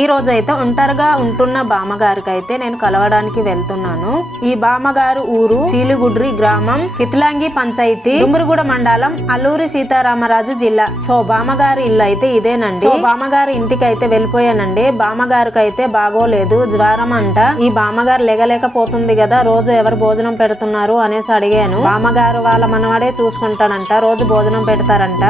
ఈ రోజు అయితే ఒంటరిగా ఉంటున్న బామ్మగారికి అయితే నేను కలవడానికి వెళ్తున్నాను. ఈ బామ్మగారు ఊరు సీలుగుడ్రి గ్రామం, కిత్లాంగి పంచాయతీ, డుంబురుగుడ మండలం, అల్లూరి సీతారామరాజు జిల్లా. సో బామ్మగారి ఇల్లు అయితే ఇదేనండి. సో బామ్మగారి ఇంటికి అయితే వెళ్ళిపోయానండి. బామ్మగారికి అయితే బాగోలేదు, జ్వరం అంట. ఈ బామ్మగారు లెగలేకపోతుంది కదా, రోజు ఎవరు భోజనం పెడుతున్నారు అనేసి అడిగాను. బామ్మగారు వాళ్ళ మనవాడే చూసుకుంటాడంట, రోజు భోజనం పెడతారంట.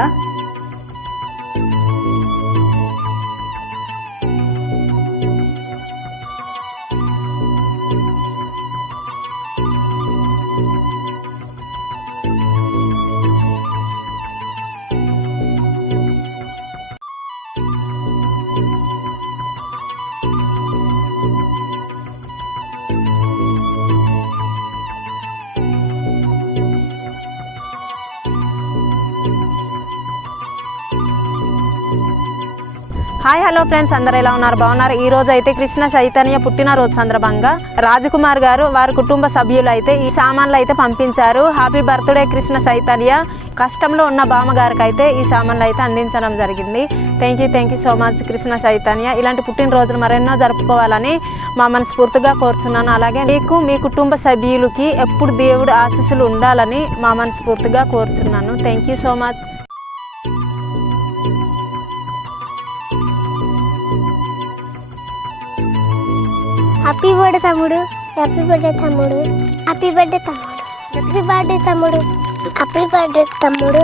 హాయ్ హలో ఫ్రెండ్స్, అందరు ఎలా ఉన్నారు? బాగున్నారు. ఈ రోజు అయితే కృష్ణ చైతన్య పుట్టినరోజు సందర్భంగా రాజకుమార్ గారు వారి కుటుంబ సభ్యులు అయితే ఈ సామాన్లు అయితే పంపించారు. Happy birthday Krishna Chaitanya. కష్టంలో ఉన్న బామ్మగారికి అయితే ఈ సామాన్లు అయితే అందించడం జరిగింది. Thank you so much Krishna Chaitanya. ఇలాంటి పుట్టినరోజులు మరెన్నో జరుపుకోవాలని మా మనస్ఫూర్తిగా కోరుతున్నాను. అలాగే మీకు మీ కుటుంబ సభ్యులకి ఎప్పుడు దేవుడు ఆశీస్సులు ఉండాలని మా మనస్ఫూర్తిగా కోరుతున్నాను. Thank you so much. Happy birthday తమ్ముడు, హ్యాపీ బర్త్డే తమ్ముడు, హ్యాపీ బర్త్డే తమ్ముడు, హ్యాపీ బర్త్డే తమ్ముడు, హ్యాపీ బర్త్డే తమ్ముడు.